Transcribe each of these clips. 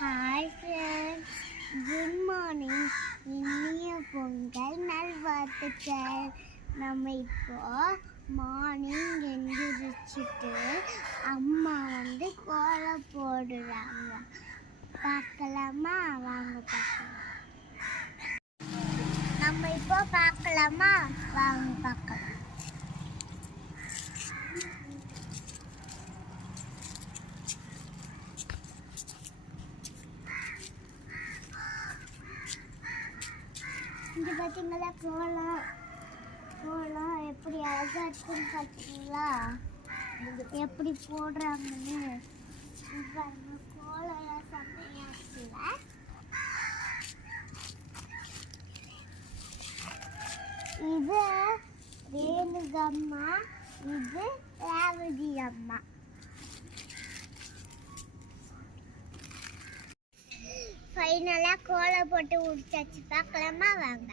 Hi friends, good morning. இனிய பொங்கல் நல்வாழ்த்துக்கள். நம்ம இப்போ மார்னிங் எழுந்திரிச்சிட்டு அம்மா கோலம் போடுறாங்க. பார்க்கலாமா? வாங்க பார்க்கலாம். நம்ம இப்போ பார்க்கலாமா? வாங்க பார்க்கலாம். இங்கே பார்த்தீங்களா கோலம் எப்படி அழகாக இருக்குன்னு பார்த்தீங்களா? எப்படி போடுறாங்கன்னு பாருங்க. கோலம் செம்மையா இருக்குல்ல? இது ரேணுகம்மா, இது ரேவதி அம்மா. ஃபைனலா கோலம் போட்டு முடிச்சாச்சு. பார்க்கலாமா? வாங்க.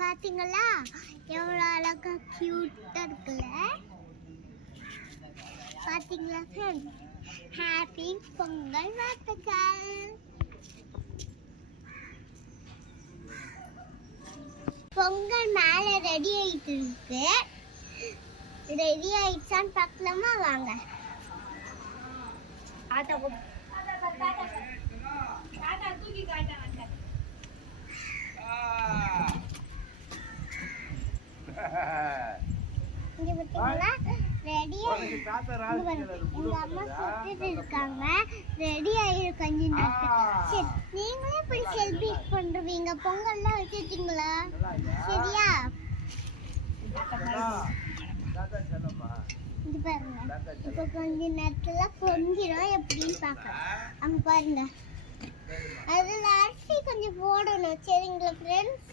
பாத்தீங்களா எவ்வளவு அழகா கியூட்டா இருக்குல்ல? பாத்தீங்களா ஃப்ரெண்ட்ஸ்? ஹாப்பி பொங்கல் வாழ்த்துக்கள். பொங்கல் மேல ரெடி ஆயிட்டு இருக்கு. ரெடி ஆயிடுச்சான்னு பார்க்கலாமா? வாங்க. நீங்களே இப்படி செல்ஃபி பண்றீங்க. பொங்கல்லாம் வச்சிட்டீங்களா? சரியா? இது பாருங்க, இப்ப கொஞ்ச நேரத்துல பொங்கிடும். எப்படின்னு பார்க்கலாம். அங்க பாருங்க, அதுல அரிசி கொஞ்சம் போடணும். சரிங்களா ஃப்ரெண்ட்ஸ்?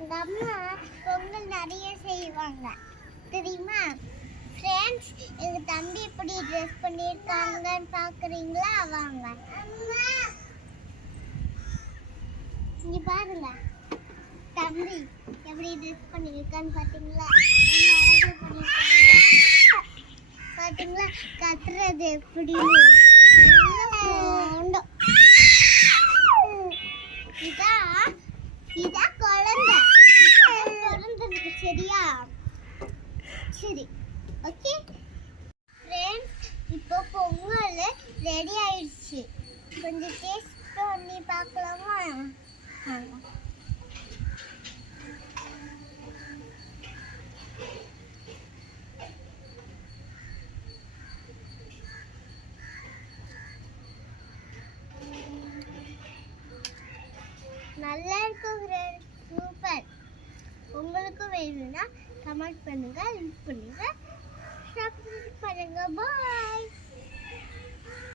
எங்க அம்மா பொங்கல் நிறைய செய்வாங்க தெரியுமா ஃப்ரெண்ட்ஸ்? எங்க தம்பி எப்படி ட்ரெஸ் பண்ணியிருக்காங்கன்னு பாக்குறீங்களா? வாங்க. இங்க பாருங்க, தம்பி எப்படி ட்ரெஸ் பண்ணியிருக்கான்னு பாத்தீங்களா? பாத்தீங்களா கத்துறது எப்படி? இதா குழந்தை பிறந்திருக்கு. சரியா? சரி, ஓகே ஃப்ரெண்ட்ஸ். இப்போ பொங்கல் ரெடி ஆயிடுச்சு. கொஞ்சம் டேஸ்ட் பண்ணி பார்க்கலாமா? நல்லா இருக்கும் ஃப்ரெண்ட்ஸ், சூப்பர். உங்களுக்கும் வேணும்னா கமெண்ட் பண்ணுங்க, லிங்க் பண்ணுங்க, சப்ஸ்கிரைப் பண்ணுங்க. பாய்.